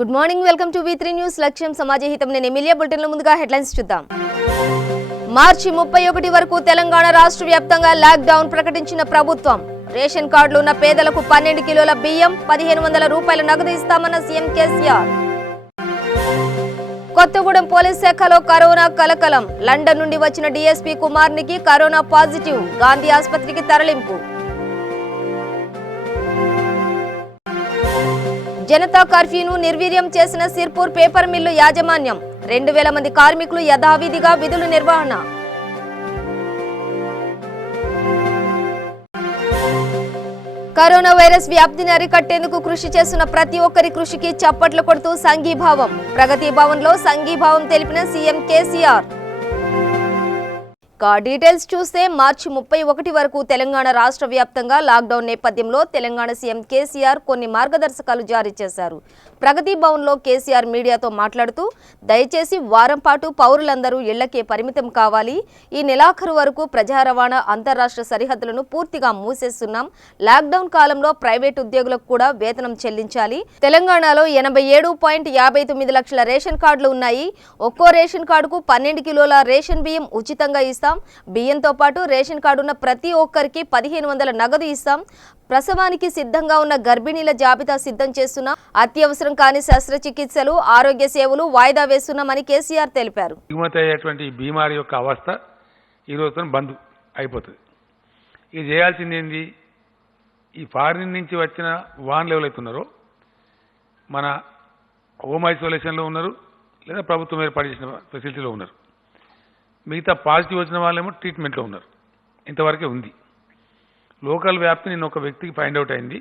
Good morning, welcome to V3 news. లక్ష్యం సమాజ హితం. నేను ఎమిలియా. బులెటిన్లో ముందుగా హెడ్లైన్స్ చూద్దాం. మార్చి 31 వరకు తెలంగాణ రాష్ట్ర వ్యాప్తంగా లాక్డౌన్ ప్రకటించిన ప్రభుత్వం. రేషన్ కార్డులు ఉన్న పేదలకు 12 కిలోల బియ్యం, 1500 రూపాయల నగదు ఇస్తామన్న సీఎం కేసీఆర్. కొత్తగూడెం పోలీస్ శాఖలో కరోనా కలకలం. లండన్ నుండి వచ్చిన డీఎస్పీ కుమార్నికి కరోనా పాజిటివ్. గాంధీ ఆసుపత్రికి తరలింపు. జనతా కర్ఫ్యూను నిర్వీర్యం చేసిన సిర్పూర్ పేపర్ మిల్లు యాజమాన్యం. 2000 మంది కార్మికులు యథావిధిగా విధులు నిర్వహణ. కరోనా వైరస్ వ్యాప్తిని అరికట్టేందుకు కృషి చేస్తున్న ప్రతి ఒక్కరి కృషికి చప్పట్లు కొడుతూ సంఘీభావం. ప్రగతి భవన్లో సంఘీభావం తెలిపిన సీఎం కేసీఆర్. డీటెయిల్స్ చూస్తే మార్చి 31 వరకు తెలంగాణ రాష్ట్ర వ్యాప్తంగా లాక్డౌన్ నేపథ్యంలో తెలంగాణ సీఎం కేసీఆర్ కొన్ని మార్గదర్శకాలు జారీ చేశారు. ప్రగతి భవన్లో కేసీఆర్ మీడియాతో మాట్లాడుతూ, దయచేసి వారం పాటు పౌరులందరూ ఇళ్లకే పరిమితం కావాలి. ఈ నెలాఖరు వరకు ప్రజా రవాణా, అంతర్రాష్ట్ర సరిహద్దులను పూర్తిగా మూసేస్తున్నాం. లాక్డౌన్ కాలంలో ప్రైవేట్ ఉద్యోగులకు కూడా వేతనం చెల్లించాలి. తెలంగాణలో 87.59 లక్షల రేషన్ కార్డులు ఉన్నాయి. ఒక్కో రేషన్ కార్డుకు 12 కిలోల రేషన్ బియ్యం ఉచితంగా ఇస్తాం. బియ్యంతో పాటు రేషన్ కార్డు ఉన్న ప్రతి ఒక్కరికి 1500 నగదు ఇస్తాం. ప్రసవానికి సిద్ధంగా ఉన్న గర్భిణీల జాబితా సిద్ధం చేస్తున్నాం. అత్యవసరం కాని శస్త్రచికిత్సలు, ఆరోగ్య సేవలు వాయిదా వేస్తున్నామని కేసీఆర్ తెలిపారు. దిగుమతి బీమారి యొక్క అవస్థ ఈ రోజుతో బంద్ అయిపోతుంది. ఇది చేయాల్సింది ఏంది? ఈ ఫారిన్ నుంచి వచ్చిన వాన్లు ఎవరైతున్నారో మన హోమ్ ఐసోలేషన్లో ఉన్నారు, లేదా ప్రభుత్వం ఏర్పడిన ఫెసిలిటీలో ఉన్నారు. మిగతా పాజిటివ్ వచ్చిన వాళ్ళేమో ట్రీట్మెంట్లో ఉన్నారు. ఇంతవరకే ఉంది. లోకల్ వ్యాప్తి నిన్న ఒక వ్యక్తికి ఫైండ్ అవుట్ అయింది.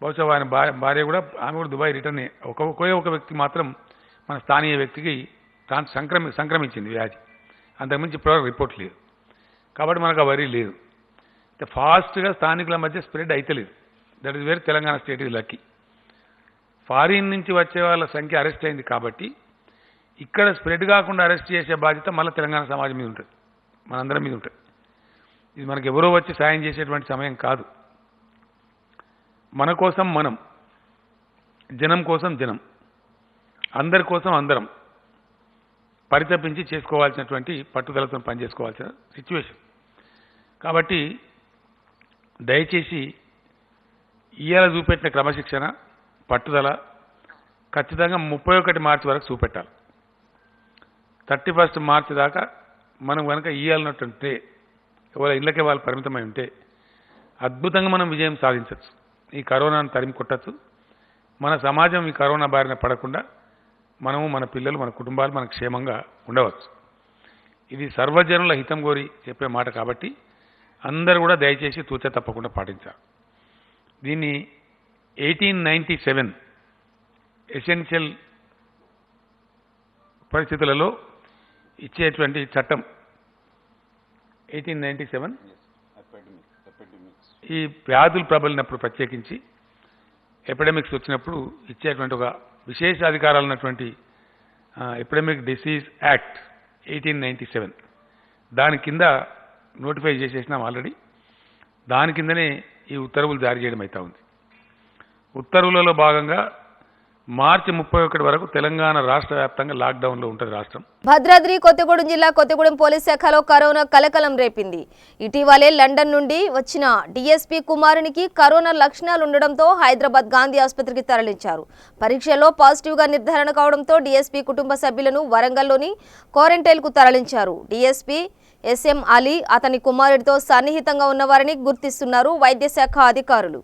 బహుశా ఆయన భార్య కూడా, ఆమె కూడా దుబాయ్ రిటర్న్. ఒక వ్యక్తి మాత్రం మన స్థానియ వ్యక్తికి సంక్రమించింది వ్యాధి. అంతకుమించి ఇప్పటివరకు రిపోర్ట్ లేదు. కాబట్టి మనకు ఆ వరీ లేదు. ఫాస్ట్గా స్థానికుల మధ్య స్ప్రెడ్ అయితలేదు. That is where Telangana state is lucky. Foreign నుంచి వచ్చే వాళ్ళ సంఖ్య అరెస్ట్ అయింది కాబట్టి ఇక్కడ స్ప్రెడ్ కాకుండా అరెస్ట్ చేసే బాధ్యత మళ్ళీ తెలంగాణ సమాజం మీద ఉంటుంది, మనందరం మీద ఉంటుంది. ఇది మనకు ఎవరో వచ్చి సాయం చేసేటువంటి సమయం కాదు. మన కోసం మనం, జనం కోసం జనం, అందరి కోసం అందరం పరితపించి చేసుకోవాల్సినటువంటి, పట్టుదలతో పనిచేసుకోవాల్సిన సిచ్యువేషన్. కాబట్టి దయచేసి ఇవాళ చూపెట్టిన క్రమశిక్షణ, పట్టుదల ఖచ్చితంగా 31 మార్చి వరకు చూపెట్టాలి. 31 మార్చి దాకా మనం కనుక ఇవ్వాలన్నట్టుంటే, ఎవరి ఇళ్ళకే వాళ్ళు పరిమితమై ఉంటే అద్భుతంగా మనం విజయం సాధించవచ్చు. ఈ కరోనాను తరిమి కొట్టచ్చు. మన సమాజం ఈ కరోనా బారిన పడకుండా మనము, మన పిల్లలు, మన కుటుంబాలు మనం క్షేమంగా ఉండవచ్చు. ఇది సర్వజనుల హితం కోరి చెప్పే మాట కాబట్టి అందరూ కూడా దయచేసి తూచ తప్పకుండా పాటించాలి. దీన్ని 1897 ఎసెన్షియల్ పరిస్థితులలో ఇచ్చేటువంటి చట్టం 1897 ఈ వ్యాధులు ప్రబలినప్పుడు, ప్రత్యేకించి ఎపిడమిక్స్ వచ్చినప్పుడు ఇచ్చేటువంటి ఒక విశేష అధికారాలు ఉన్నటువంటి ఎపిడమిక్ డిసీజ్ యాక్ట్ 1897 దాని కింద నోటిఫై చేసేసినాం ఆల్రెడీ. దాని కిందనే ఈ ఉత్తర్వులు జారీ చేయడం అవుతా ఉంది. ఉత్తర్వులలో భాగంగా మార్చి 31 వరకు తెలంగాణ రాష్ట్ర వ్యాప్తంగా లాక్డౌన్లో ఉంటుంది రాష్ట్రం. భద్రాద్రి కొత్తగూడెం జిల్లా కొత్తగూడెం పోలీస్ శాఖలో కరోనా కలకలం రేపింది. ఇటీవలే లండన్ నుండి వచ్చిన డీఎస్పీ కుమారునికి కరోనా లక్షణాలు ఉండడంతో హైదరాబాద్ గాంధీ ఆసుపత్రికి తరలించారు. పరీక్షలో పాజిటివ్గా నిర్ధారణ కావడంతో డీఎస్పీ కుటుంబ సభ్యులను వరంగల్లోని క్వారంటైన్కు తరలించారు. డీఎస్పీ ఎస్ఎం అలీ, అతని కుమారుడితో సన్నిహితంగా ఉన్నవారిని గుర్తిస్తున్నారు వైద్య శాఖ అధికారులు.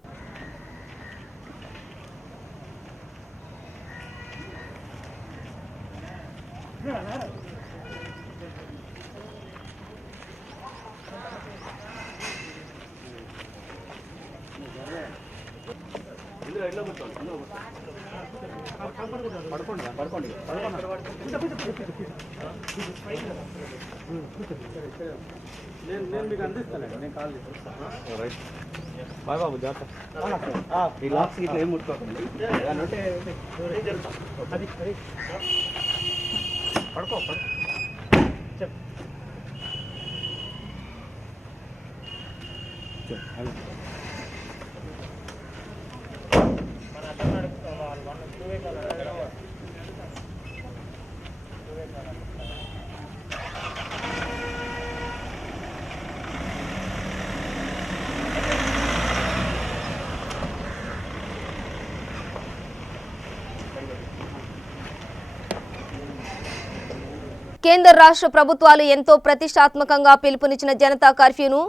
నేను మీకు అందిస్తానండి, నేను కాల్ చేస్తాను. బాయ్ బాబు, జాగ్రత్త. ఈ లాక్స్ ఇట్లా ఏం ముట్టుకోకండి. పడుకో చెప్పు. మన కేంద్ర రాష్ట్ర ప్రభుత్వాలు ఎంతో ప్రతిష్టాత్మకంగా పిలుపునిచ్చిన జనతా కర్ఫ్యూను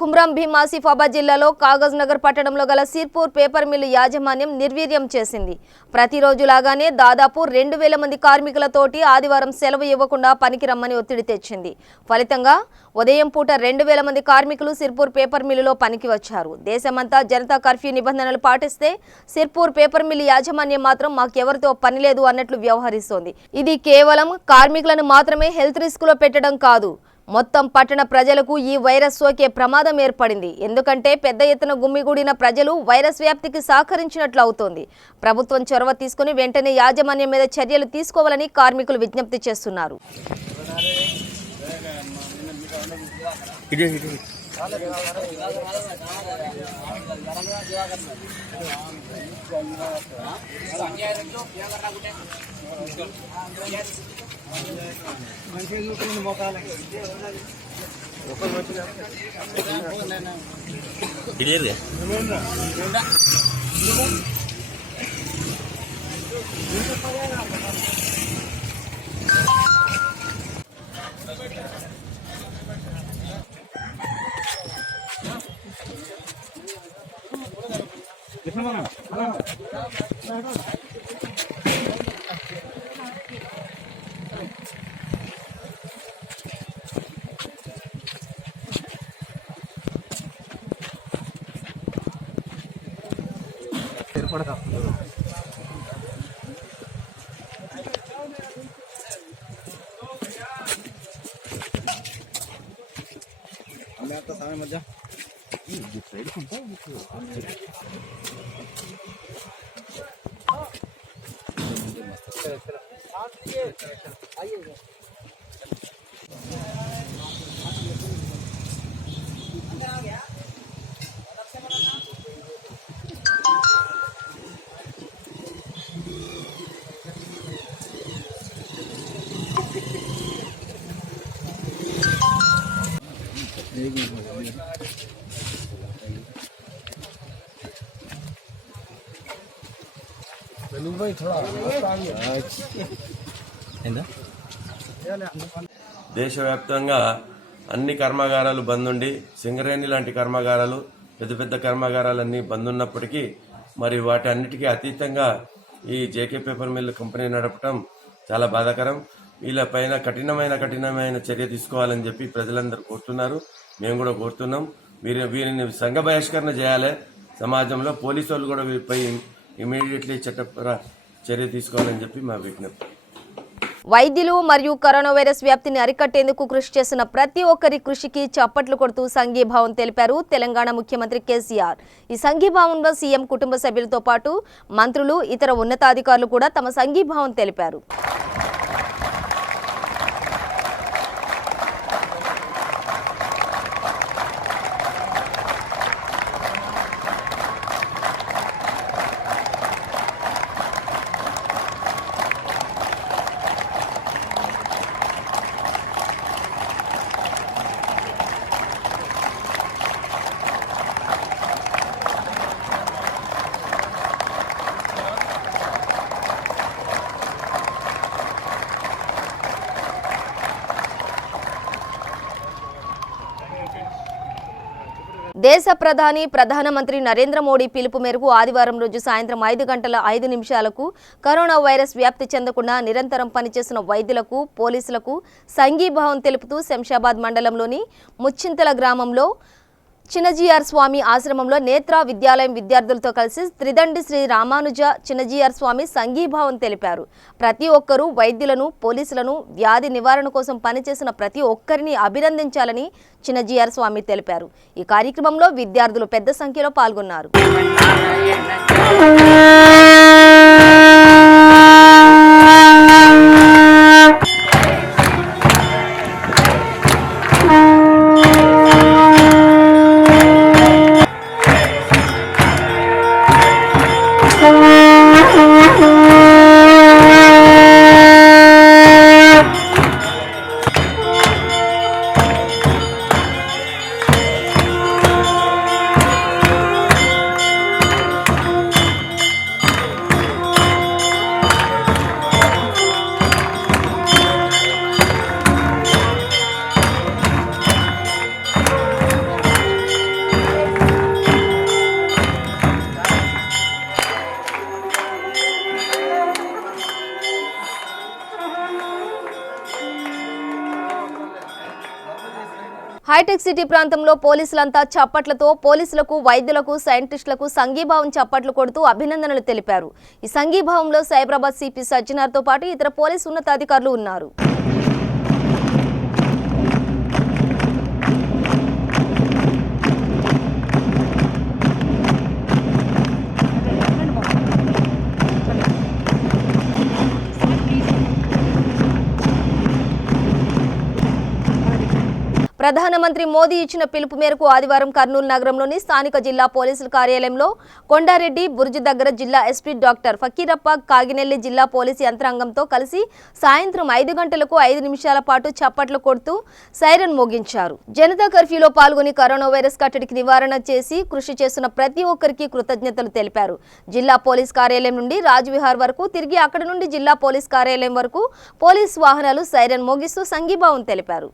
కుమ్రం భీం ఆసిఫాబాద్ జిల్లాలో కాగజ్ నగర్ పట్టణంలో గల సిర్పూర్ పేపర్ మిల్లు యాజమాన్యం నిర్వీర్యం చేసింది. ప్రతిరోజులాగానే దాదాపు 2000 మంది కార్మికులతోటి ఆదివారం సెలవు ఇవ్వకుండా పనికి రమ్మని ఒత్తిడి తెచ్చింది. ఫలితంగా ఉదయం పూట 2000 మంది కార్మికులు సిర్పూర్ పేపర్ మిల్లులో పనికి వచ్చారు. దేశమంతా జనతా కర్ఫ్యూ నిబంధనలు పాటిస్తే సిర్పూర్ పేపర్ మిల్లు యాజమాన్యం మాత్రం మాకెవరితో పని లేదు అన్నట్లు వ్యవహరిస్తోంది. ఇది కేవలం కార్మికులను మాత్రమే హెల్త్ రిస్క్ లో పెట్టడం కాదు, మొత్తం పట్టణ ప్రజలకు ఈ వైరస్ సోకే ప్రమాదం ఏర్పడింది. ఎందుకంటే పెద్ద ఎత్తున గుమ్మిగూడిన ప్రజలు వైరస్ వ్యాప్తికి సహకరించినట్లు అవుతోంది. ప్రభుత్వం చొరవ తీసుకుని వెంటనే యాజమాన్యం మీద చర్యలు తీసుకోవాలని కార్మికులు విజ్ఞప్తి చేస్తున్నారు. मजा దేశవ్యాప్తంగా అన్ని కర్మాగారాలు బంద్ ఉండి సింగరేణి లాంటి కర్మాగారాలు పెద్ద పెద్ద కర్మాగారాలన్నీ బంద్ ఉన్నప్పటికీ మరి వాటి అన్నిటికీ అతీతంగా ఈ జేకే పేపర్ మిల్ కంపెనీ నడపడం చాలా బాధాకరం. వీళ్ళపైన కఠినమైన చర్య తీసుకోవాలని చెప్పి ప్రజలందరూ కోరుతున్నారు. మేము కూడా కోరుతున్నాం. వీరిని సంఘ బహిష్కరణ చేయాలి. సమాజంలో పోలీసు వాళ్ళు కూడా వీరిపై ఇమీడియట్లీ చర్య తీసుకోవాలని చెప్పి మా విజ్ఞప్తి. వైద్యులు మరియు కరోనా వైరస్ వ్యాప్తిని అరికట్టేందుకు కృషి చేసిన ప్రతి ఒక్కరి కృషికి చప్పట్లు కొడుతూ సంఘీభావం తెలిపారు తెలంగాణ ముఖ్యమంత్రి కేసీఆర్. ఈ సంఘీభావంలో సీఎం కుటుంబ సభ్యులతో పాటు మంత్రులు, ఇతర ఉన్నతాధికారులు కూడా తమ సంఘీభావం తెలిపారు. దేశ ప్రధానమంత్రి నరేంద్ర మోడీ పిలుపు మేరకు ఆదివారం రోజు సాయంత్రం 5:05 కరోనా వైరస్ వ్యాప్తి చెందకుండా నిరంతరం పనిచేసిన వైద్యులకు, పోలీసులకు సంఘీభావం తెలుపుతూ శంషాబాద్ మండలంలోని ముచ్చింతల గ్రామంలో చిన్నజీఆర్ స్వామి ఆశ్రమంలో నేత్ర విద్యాలయం విద్యార్థులతో కలిసి త్రిదండి శ్రీ రామానుజ చిన్నజీఆర్ స్వామి సంఘీభావం తెలిపారు. ప్రతి ఒక్కరూ వైద్యులను, పోలీసులను, వ్యాధి నివారణ కోసం పనిచేసిన ప్రతి ఒక్కరిని అభినందించాలని చిన్నజీఆర్ స్వామి తెలిపారు. ఈ కార్యక్రమంలో విద్యార్థులు పెద్ద సంఖ్యలో పాల్గొన్నారు. హైటెక్ సిటీ ప్రాంతంలో పోలీసులంతా చప్పట్లతో పోలీసులకు, వైద్యులకు, సైంటిస్టులకు సంఘీభావం చప్పట్లు కొడుతూ అభినందనలు తెలిపారు. ఈ సంఘీభావంలో సైబరాబాద్ సిపి సజ్జనార్తో పాటు ఇతర పోలీసు ఉన్నతాధికారులు ఉన్నారు. ప్రధానమంత్రి మోదీ ఇచ్చిన పిలుపు మేరకు ఆదివారం కర్నూలు నగరంలోని స్థానిక జిల్లా పోలీసుల కార్యాలయంలో కొండారెడ్డి బుర్జు దగ్గర జిల్లా ఎస్పీ డాక్టర్ ఫకీరప్ప, కాగినెల్లి జిల్లా పోలీసు యంత్రాంగంతో కలిసి సాయంత్రం 5 గంటలకు 5 నిమిషాల పాటు చప్పట్లు కొడుతూ సైరన్ మోగించారు. జనతా కర్ఫ్యూలో పాల్గొని కరోనా వైరస్ కట్టడికి నివారణ చేసి కృషి చేస్తున్న ప్రతి ఒక్కరికి కృతజ్ఞతలు తెలిపారు. జిల్లా పోలీస్ కార్యాలయం నుండి రాజ్విహార్ వరకు తిరిగి అక్కడి నుండి జిల్లా పోలీస్ కార్యాలయం వరకు పోలీస్ వాహనాలు సైరన్ మోగిస్తూ సంఘీభావం తెలిపారు.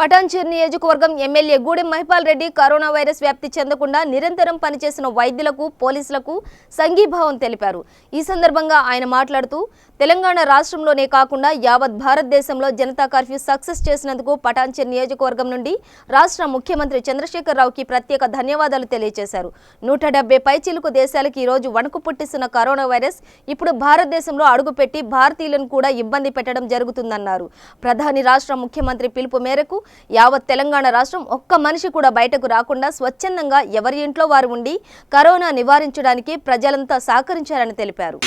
పటాన్చేరు నియోజకవర్గం MLA Gudem Mahipal Reddy corona virus వ్యాప్తి చెందకుండా నిరంతరం పనిచేసిన వైద్యులకు, పోలీసులకు సంఘీభావం తెలిపారు. ఈ సందర్భంగా ఆయన మాట్లాడుతూ తెలంగాణ రాష్ట్రంలోనే కాకుండా యావత్ భారతదేశంలో జనతా కర్ఫ్యూ సక్సెస్ చేసినందుకు పటాన్చేరు నియోజకవర్గం నుండి రాష్ట్ర ముఖ్యమంత్రి చంద్రశేఖరరావుకి ప్రత్యేక ధన్యవాదాలు తెలియజేశారు. 170 పైచిలుకు దేశాలకు ఈ రోజు వణుకు పుట్టిస్తున్న కరోనా వైరస్ ఇప్పుడు భారతదేశంలో అడుగుపెట్టి భారతీయులను కూడా ఇబ్బంది పెట్టడం జరుగుతుందన్నారు. ప్రధాని రాష్ట్ర ముఖ్యమంత్రి పిలుపు మేరకు యావత్ తెలంగాణ రాష్ట్రం ఒక్క మనిషి కూడా బయటకు రాకుండా స్వచ్ఛందంగా ఎవరి ఇంట్లో వారు ఉండి కరోనా నివారించడానికి ప్రజలంతా సహకరించారని తెలిపారు.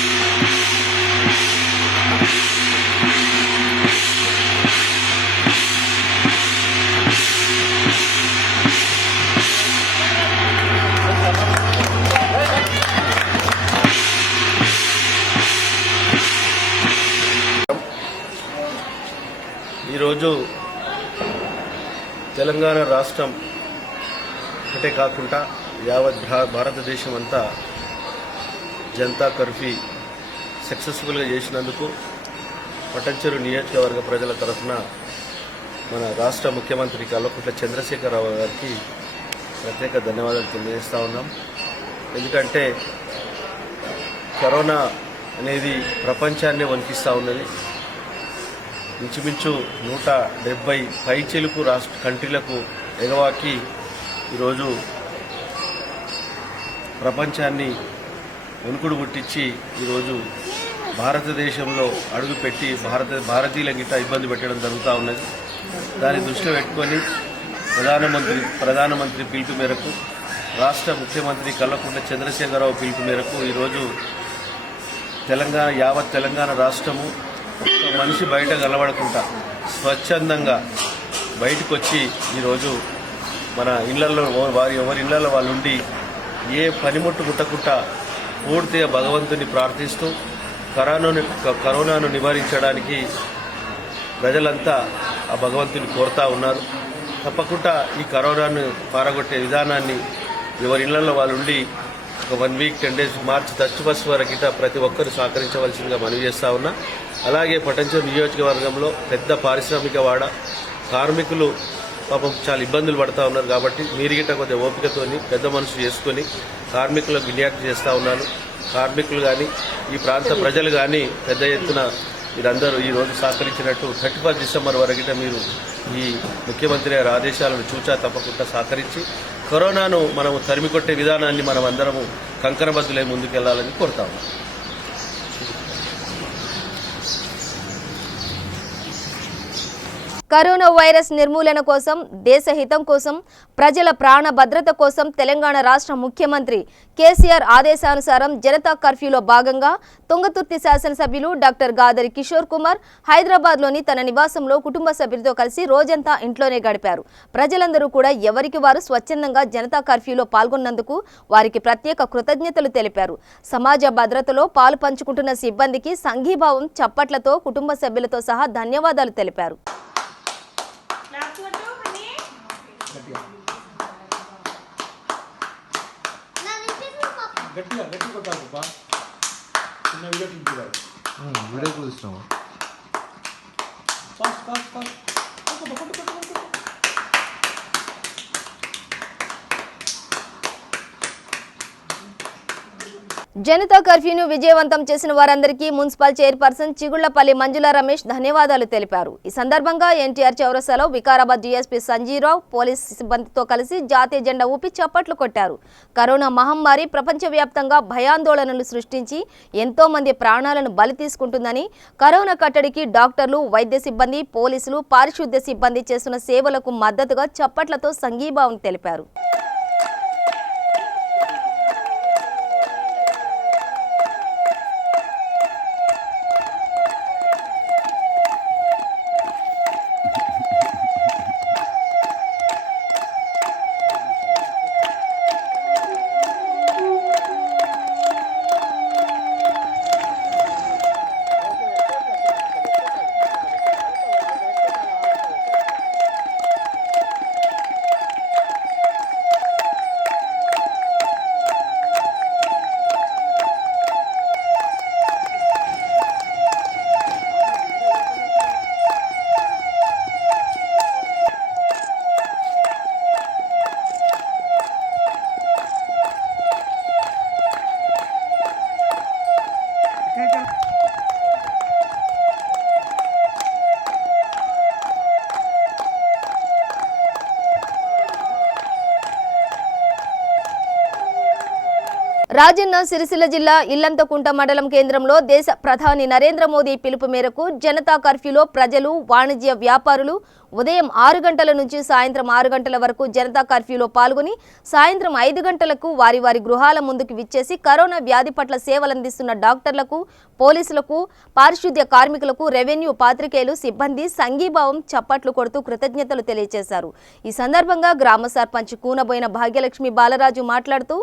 ఈరోజు తెలంగాణ రాష్ట్రం ఒకటే కాకుండా యావత్ భారతదేశం అంతా జనతా కర్ఫ్యూ సక్సెస్ఫుల్గా చేసినందుకు పటాన్చేరు నియోజకవర్గ ప్రజల తరఫున మన రాష్ట్ర ముఖ్యమంత్రి కల్వకుంట్ల చంద్రశేఖరరావు గారికి ప్రత్యేక ధన్యవాదాలు తెలియజేస్తూ ఉన్నాం. ఎందుకంటే కరోనా అనేది ప్రపంచాన్నే వణికిస్తూ ఉన్నది. ఇంచుమించు 170 పైచిలుకు కంట్రీలకు ఎగవాకి ఈరోజు ప్రపంచాన్ని వణుకుడు పుట్టించి ఈరోజు భారతదేశంలో అడుగుపెట్టి భారతీయుల గిట్ట ఇబ్బంది పెట్టడం జరుగుతూ ఉన్నది. దాన్ని దృష్టిలో పెట్టుకొని ప్రధానమంత్రి పిలుపు మేరకు రాష్ట్ర ముఖ్యమంత్రి కల్వకుంట్ల చంద్రశేఖరరావు పిలుపు మేరకు ఈరోజు యావత్ తెలంగాణ రాష్ట్రము ఒక్క మనిషి బయట కనబడకుండా స్వచ్ఛందంగా బయటకు వచ్చి ఈరోజు మన ఇళ్లలో ఎవరి ఇళ్లలో వాళ్ళు ఉండి ఏ పనిముట్టు ముట్టకుండా పూర్తిగా భగవంతుని ప్రార్థిస్తూ కరోనాను నివారించడానికి ప్రజలంతా ఆ భగవంతుని కోరుతా ఉన్నారు. తప్పకుండా ఈ కరోనాను పారగొట్టే విధానాన్ని ఎవరి ఇళ్లలో వాళ్ళు ఉండి ఒక 1 వీక్ 10 days మార్చి 31 వరకు ప్రతి ఒక్కరు సహకరించవలసిందిగా మనవి చేస్తా ఉన్నా. అలాగే పటాన్చేరు నియోజకవర్గంలో పెద్ద పారిశ్రామిక వాడ కార్మికులు పాపం చాలా ఇబ్బందులు పడుతూ ఉన్నారు. కాబట్టి మీరు గిట్ట కొద్దిగా ఓపికతోని పెద్ద మనసు చేసుకొని కార్మికులకు విజ్ఞప్తి చేస్తూ ఉన్నాను. కార్మికులు కానీ ఈ ప్రాంత ప్రజలు కానీ పెద్ద ఎత్తున మీరందరూ ఈరోజు సహకరించినట్టు 31 డిసెంబర్ వరకిట మీరు ఈ ముఖ్యమంత్రి గారి ఆదేశాలను చూచా తప్పకుండా సహకరించి కరోనాను మనము తరిమికొట్టే విధానాన్ని మనం అందరము కంకణబద్దులై ముందుకెళ్లాలని కోరుతాము. కరోనా వైరస్ నిర్మూలన కోసం, దేశ హితం కోసం, ప్రజల ప్రాణ భద్రత కోసం తెలంగాణ రాష్ట్ర ముఖ్యమంత్రి కేసీఆర్ ఆదేశానుసారం జనతా కర్ఫ్యూలో భాగంగా తుంగతుర్తి శాసనసభ్యులు డాక్టర్ గాదరి కిషోర్ కుమార్ హైదరాబాద్లోని తన నివాసంలో కుటుంబ సభ్యులతో కలిసి రోజంతా ఇంట్లోనే గడిపారు. ప్రజలందరూ కూడా ఎవరికి వారు స్వచ్ఛందంగా జనతా కర్ఫ్యూలో పాల్గొన్నందుకు వారికి ప్రత్యేక కృతజ్ఞతలు తెలిపారు. సమాజ భద్రతలో పాలు పంచుకుంటున్న సిబ్బందికి సంఘీభావం చప్పట్లతో కుటుంబ సభ్యులతో సహా ధన్యవాదాలు తెలిపారు. వీడియో చూస్తున్నాము. జనతా కర్ఫ్యూను విజయవంతం చేసిన వారందరికీ మున్సిపల్ చైర్పర్సన్ చిగుళ్లపల్లి మంజుల రమేష్ ధన్యవాదాలు తెలిపారు. ఈ సందర్భంగా ఎన్టీఆర్ చౌరస్తాలో వికారాబాద్ డీఎస్పీ సంజీరావు పోలీస్ సిబ్బందితో కలిసి జాతీయ జెండా ఊపి చప్పట్లు కొట్టారు. కరోనా మహమ్మారి ప్రపంచవ్యాప్తంగా భయాందోళనలు సృష్టించి ఎంతో మంది ప్రాణాలను బలి తీసుకుంటుందని, కరోనా కట్టడికి డాక్టర్లు, వైద్య సిబ్బంది, పోలీసులు, పారిశుద్ధ్య సిబ్బంది చేస్తున్న సేవలకు మద్దతుగా చప్పట్లతో సంఘీభావం తెలిపారు. రాజన్న సిరిసిల్ల జిల్లా ఇల్లంతకుంట మండలం కేంద్రంలో దేశ ప్రధాని నరేంద్ర మోదీ పిలుపు మేరకు జనతా కర్ఫ్యూలో ప్రజలు, వాణిజ్య వ్యాపారులు ఉదయం 6 గంటల నుంచి సాయంత్రం 6 గంటల వరకు జనతా కర్ఫ్యూలో పాల్గొని సాయంత్రం 5 గంటలకు వారి వారి గృహాల ముందుకు విచ్చేసి కరోనా వ్యాధి పట్ల సేవలందిస్తున్న డాక్టర్లకు, పోలీసులకు, పారిశుద్ధ్య కార్మికులకు, రెవెన్యూ, పాత్రికేయులు, సిబ్బంది సంఘీభావం చప్పట్లు కొడుతూ కృతజ్ఞతలు తెలియజేశారు. ఈ సందర్భంగా గ్రామ సర్పంచ్ కూనబోయిన భాగ్యలక్ష్మి బాలరాజు మాట్లాడుతూ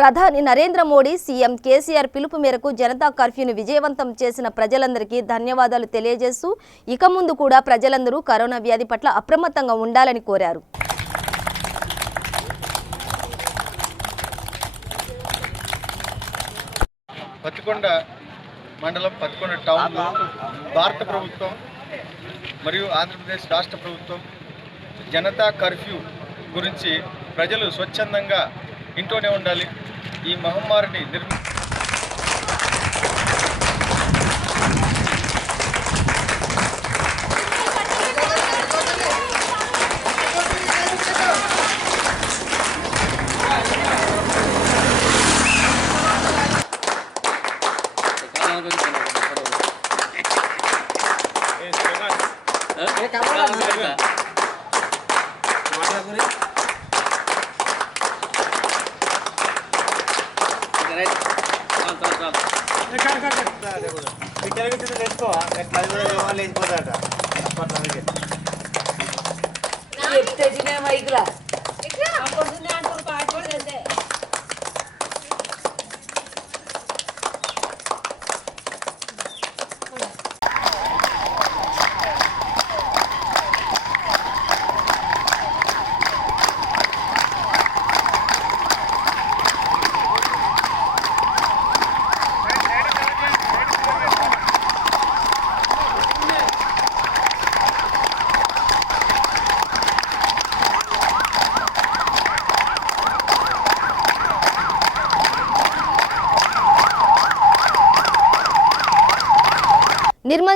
ప్రధాని నరేంద్ర మోడీ, సీఎం కేసీఆర్ పిలుపు మేరకు జనతా కర్ఫ్యూను విజయవంతం చేసిన ప్రజలందరికీ ధన్యవాదాలు తెలియజేస్తూ ఇక ముందు కూడా ప్రజలందరూ కరోనా వ్యాధి పట్ల అప్రమత్తంగా ఉండాలని కోరారు. పత్తికొండ మండలం, పత్తికొండ టౌన్లో భారత ప్రభుత్వం మరియు ఆంధ్రప్రదేశ్ రాష్ట్ర ప్రభుత్వం జనతా కర్ఫ్యూ గురించి ప్రజలు స్వచ్ఛందంగా ఇంట్లోనే ఉండాలి, ఈ మహమ్మారిని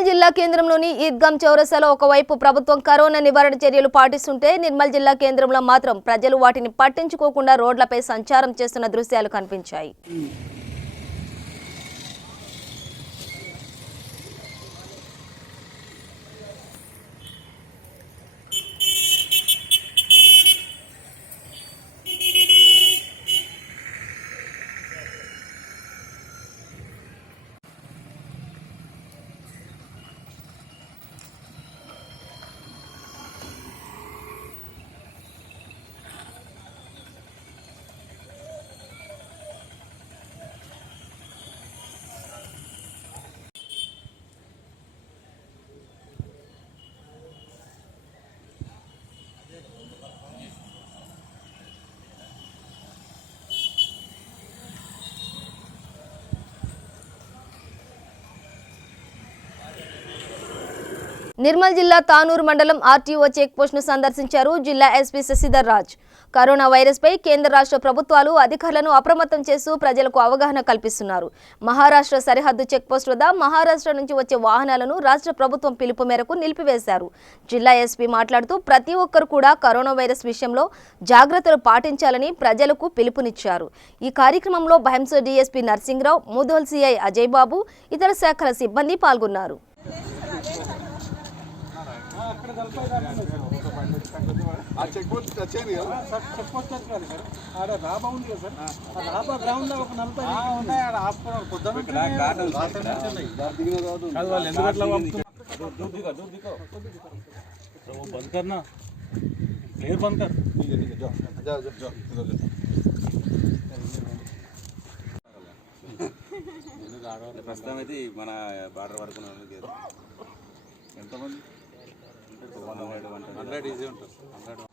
నిర్మల్ జిల్లా కేంద్రంలోని ఈద్గాం చౌరస్తాలో ఒకవైపు ప్రభుత్వం కరోనా నివారణ చర్యలు పాటిస్తుంటే నిర్మల్ జిల్లా కేంద్రంలో మాత్రం ప్రజలు వాటిని పట్టించుకోకుండా రోడ్లపై సంచారం చేస్తున్న దృశ్యాలు కనిపించాయి. నిర్మల్ జిల్లా తానూరు మండలం ఆర్టీఓ చెక్ పోస్ట్ ను సందర్శించారు జిల్లా SP Shashidhar Raj. Corona virus పై కేంద్ర రాష్ట్ర ప్రభుత్వాలు అధికారులను అప్రమత్తం చేస్తూ ప్రజలకు అవగాహన కల్పిస్తున్నారు. మహారాష్ట్ర సరిహద్దు చెక్ పోస్ట్ వద్ద మహారాష్ట్ర నుంచి వచ్చే వాహనాలను రాష్ట్ర ప్రభుత్వం పిలుపు మేరకు నిలిపివేశారు. జిల్లా ఎస్పీ మాట్లాడుతూ ప్రతి ఒక్కరు కూడా కరోనా వైరస్ విషయంలో జాగ్రత్తలు పాటించాలని ప్రజలకు పిలుపునిచ్చారు. ఈ కార్యక్రమంలో బహంస డీఎస్పీ నర్సింగ్రావు, ముధోల్ సిఐ అజయ్ బాబు, ఇతర శాఖల సిబ్బంది పాల్గొన్నారు. చెక్ పోస్ట్ వచ్చేది కదా సార్, చెక్ పోస్ట్ వచ్చేది సార్. ఆడ డాబా ఉంది కదా సార్, ఆ డాబా గ్రౌండ్ లో ఒక 40 ఉన్నాయి. ఆడ హాస్పిటల్ పొద్దున వాళ్ళు ఎందుకు అట్లా బంద్ కర్నా క్లియర్ బంద్ కర్ ప్రస్తుతం అయితే మన బార్డర్ వరకు ఎంతమంది 100 ఈజీ ఉంటుంది. 100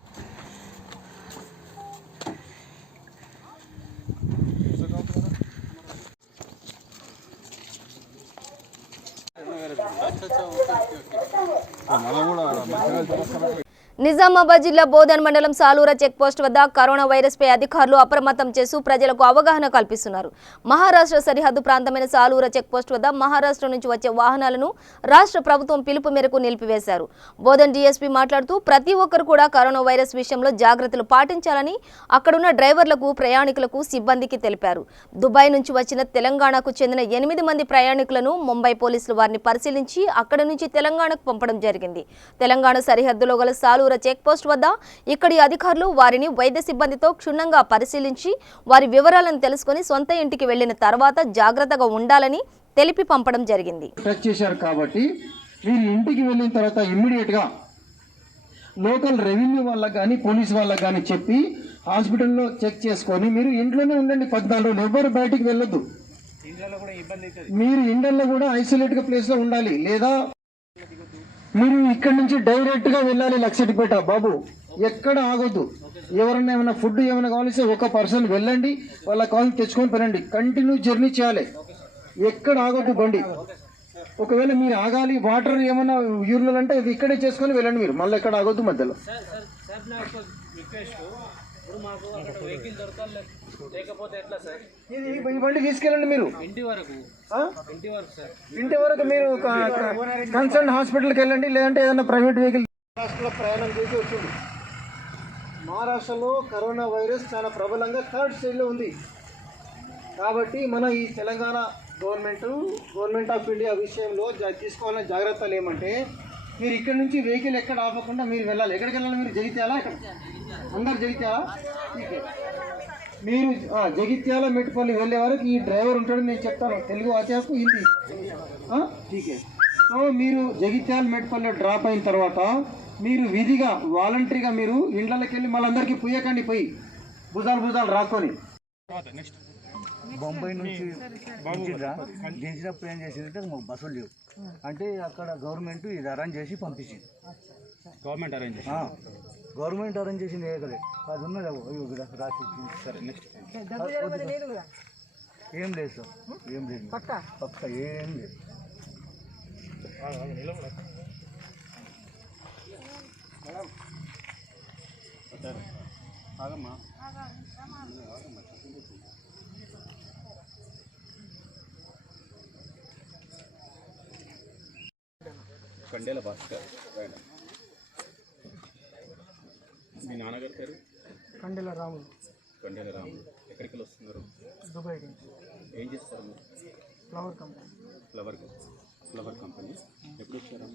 నిజామాబాద్ జిల్లా బోధన్ మండలం సాలూర చెక్ పోస్ట్ వద్ద కరోనా వైరస్ పై అధికారులు అప్రమత్తం చేస్తూ ప్రజలకు అవగాహన కల్పిస్తున్నారు. మహారాష్ట్ర సరిహద్దు ప్రాంతమైన సాలూర చెక్ పోస్ట్ వద్ద మహారాష్ట్ర నుంచి వచ్చే వాహనాలను రాష్ట్ర ప్రభుత్వం పిలుపు మేరకు నిలిపివేశారు. బోధన్ డీఎస్పీ మాట్లాడుతూ ప్రతి ఒక్కరు కూడా కరోనా వైరస్ విషయంలో జాగ్రత్తలు పాటించాలని అక్కడున్న డ్రైవర్లకు, ప్రయాణికులకు, సిబ్బందికి తెలిపారు. దుబాయ్ నుంచి వచ్చిన తెలంగాణకు చెందిన 8 మంది ప్రయాణికులను ముంబై పోలీసులు వారిని పరిశీలించి అక్కడి నుంచి తెలంగాణకు పంపడం జరిగింది. తెలంగాణ సరిహద్దులో గల సాలూర చెక్ పోస్ట్ వద్ద ఇక్కడి అధికారులు వారిని వైద్య సిబ్బందితో క్షుణ్ణంగా పరిశీలించి వారి వివరాలను తెలుసుకుని సొంత ఇంటికి వెళ్లిన తర్వాత జాగ్రత్తగా ఉండాలని తెలిపి పంపడం జరిగింది. చెక్ చేశారు కాబట్టి మీరు ఇంటికి వెళ్ళిన తర్వాత ఇమ్మీడియట్ గా లోకల్ రెవెన్యూ వాళ్ళకి కానీ పోలీస్ వాళ్ళకి కానీ చెప్పి హాస్పిటల్లో చెక్ చేసుకొని మీరు ఇంట్లోనే ఉండండి. 14 రోజులు ఎవరు బయటికి వెళ్ళొద్దు. మీరు ఇండ్లలో కూడా ఐసోలేట్ గా ప్లేస్ లో ఉండాలి. లేదా మీరు ఇక్కడ నుంచి డైరెక్ట్ గా వెళ్ళాలి లక్షటిపేట. బాబు ఎక్కడ ఆగొద్దు. ఎవరన్నా ఏమైనా ఫుడ్ ఏమైనా కావాల్సి ఒక పర్సన్ వెళ్ళండి, వాళ్ళ కావాలి తెచ్చుకొని పెరండి. కంటిన్యూ జర్నీ చేయాలి, ఎక్కడ ఆగొద్దు బండి. ఒకవేళ మీరు ఆగాలి, వాటర్ ఏమైనా యూరినల్ అంటే ఇది ఇక్కడే చేసుకొని వెళ్ళండి. మీరు మళ్ళీ ఎక్కడ ఆగొద్దు మధ్యలో. ఈ బండి తీసుకెళ్ళండి మీరు ఇంటి వరకు మీరు కన్సర్న్ హాస్పిటల్కి వెళ్ళండి, లేదంటే ఏదైనా ప్రైవేట్ వెహికల్. మహారాష్ట్రలో ప్రయాణం చేసి వచ్చింది. మహారాష్ట్రలో కరోనా వైరస్ చాలా ప్రబలంగా 3rd స్టేజ్లో ఉంది. కాబట్టి మన ఈ తెలంగాణ గవర్నమెంట్ ఆఫ్ ఇండియా విషయంలో తీసుకోవాలని జాగ్రత్తలు ఏమంటే మీరు ఇక్కడ నుంచి వెహికల్ ఎక్కడ ఆపకుండా మీరు వెళ్ళాలి. ఎక్కడికి వెళ్ళాలి? మీరు జగిత్యాల, ఇక్కడ అందరు జగిత్యాల. మీరు జగిత్యాల మెట్టుపల్లి వెళ్ళే వరకు ఈ డ్రైవర్ ఉంటాడు, నేను చెప్తాను తెలుగు ఆచాకు హిందీ ఠీకే. సో మీరు జగిత్యాల మెట్టుపల్లి డ్రాప్ అయిన తర్వాత మీరు విధిగా వాలంటరీగా మీరు ఇండ్లకి వెళ్ళి మళ్ళీ అందరికీ పుయ్యకండి. పోయి భుజాలు రాకొని బొంబాయి నుంచి దించినప్పుడు ఏం చేసిందంటే మాకు బస్సులు లేవు అంటే అక్కడ గవర్నమెంట్ ఇది అరేంజ్ చేసి పంపించింది. గవర్నమెంట్ అరేంజ్ చేసింది ఏకలే అది ఉన్నది రాసి సరే. నెక్స్ట్ ఏం లేదు సార్, ఏం లేదు పక్క ఏం లేదు. ఆగమ్మా కండేల భాస్కర్. మీ నాన్నగారి పేరు? కండెల రాములు. కండేల రాములు. ఎక్కడికి వస్తున్నారు? దుబాయ్ నుంచి. ఏం చేస్తారు మీరు? Flower company. Flower company. ఎప్పుడు వచ్చారు?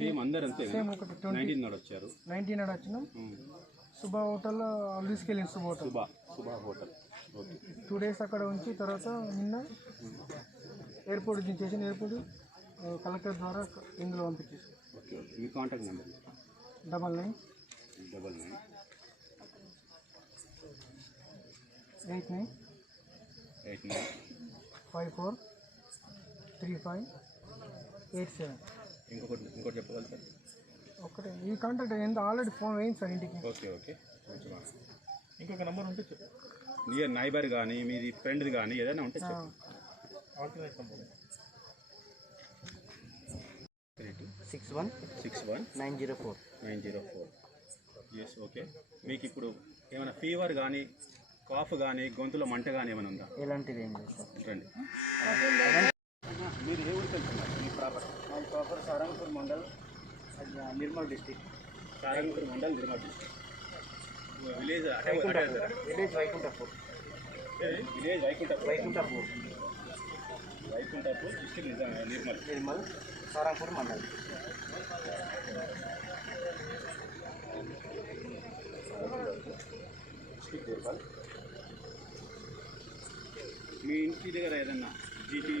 సేమ్ అందరు అంతే. 19 నాడు వచ్చారు. 19 నాడు వచ్చినాం. సుభా హోటల్ తీసుకెళ్ళింది. సుభా హోటల్. ఓకే. 2 days అక్కడ ఉంచి తర్వాత నిన్న ఎయిర్పోర్ట్ దించేసి ఎయిర్పోర్ట్ కలెక్టర్ ద్వారా ఇందులో పంపించేసి. ఓకే. మీ కాంటాక్ట్ నెంబర్? 99 89 54 35 87. ఇంకోటి చెప్పగలుగుతారు? ఒకటే ఈ కాంటాక్ట్ ఎంత ఆల్రెడీ ఫోన్ వేయింది సార్ ఇంటికి. ఓకే. ఇంకొక నెంబర్ ఉంటే చెప్పు. నియర్ నైబర్ కానీ మీది ఫ్రెండ్ది కానీ ఏదైనా ఉంటే చెప్పు. 61 904. ఎస్. ఓకే. మీకు ఇప్పుడు ఏమైనా ఫీవర్ కానీ కాఫ్ కానీ గొంతులో మంట కానీ ఏమైనా ఉందా? ఎలాంటిది ఏం లేదు సార్. రండి. మీరు ఏ ఊరికి వెళ్తున్నారు? మీ ప్రాపర్? మా proper Sarangapur mandal, Nirmal district. Sarangapur mandal, Nirmal district. Village Vaikunthapur. Vaikunthapur district Nirmal Sarangapur mandal. మీ ఇంటి దగ్గర ఏదన్నా జీపీ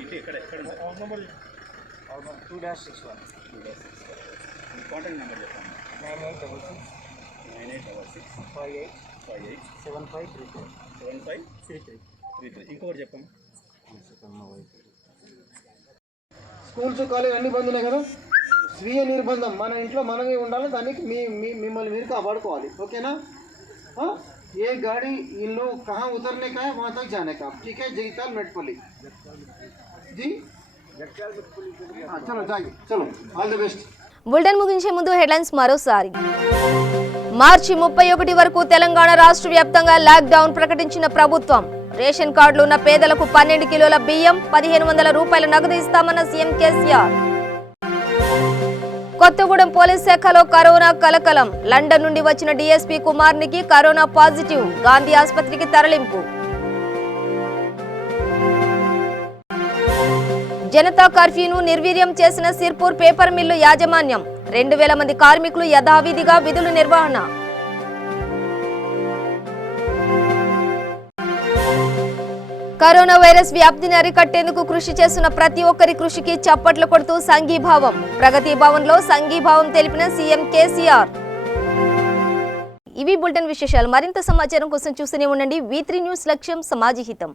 ఇంటి ఎక్కడ 2-61. మీ కాంటాక్ట్ నెంబర్ చెప్పండి. 9866 58 7533. ఇంకొకటి చెప్పండి. స్కూల్స్ కాలేజ్ అన్ని బంద్ ఉన్నాయి కదా. స్వీయ నిర్బంధం మన ఇంట్లో మనమే ఉండాలి. దానికి మిమ్మల్ని మీరు కాపాడుకోవాలి. ఓకేనా? ये गाड़ी इन लोग कहाँ उतरने का है वहाँ तक जाने का. ठीक है? जगताल मेटपल्ली जी. हाँ चलो जाइए. चलो ऑल द बेस्ट. బులెటిన్ ముగించే ముందు హెడ్లైన్స్ మరోసారి. మార్చి 31 వరకు తెలంగాణ రాష్ట్ర వ్యాప్తంగా లాక్డౌన్ ప్రకటించిన ప్రభుత్వం. రేషన్ కార్డులు ఉన్న పేదలకు 12 కిలోల బియ్యం, 1500 రూపాయల నగదు ఇస్తామన్న సీఎం కేసీఆర్. కొత్తగూడెం పోలీస్ శాఖలో కరోనా కలకలం. లండన్ నుండి వచ్చిన డీఎస్పీ కుమార్నికి కరోనా పాజిటివ్. గాంధీ ఆసుపత్రికి తరలింపు. జనతా కర్ఫ్యూను నిర్వీర్యం చేసిన సిర్పూర్ పేపర్ మిల్లు యాజమాన్యం. 2000 మంది కార్మికులు యథావిధిగా విధులు నిర్వహణ. కరోనా వైరస్ వ్యాప్తిని అరికట్టేందుకు కృషి చేస్తున్న ప్రతి ఒక్కరి కృషికి చప్పట్లు కొడుతూ సంఘీభావం. ప్రగతి భవన్లో సంఘీభావం తెలిపిన సీఎం కేసీఆర్. ఇవి బులెటిన్ విశేషాలు. మరింత సమాచారం కోసం చూస్తూనే ఉండండి V3 న్యూస్. లక్ష్యం సమాజహితం.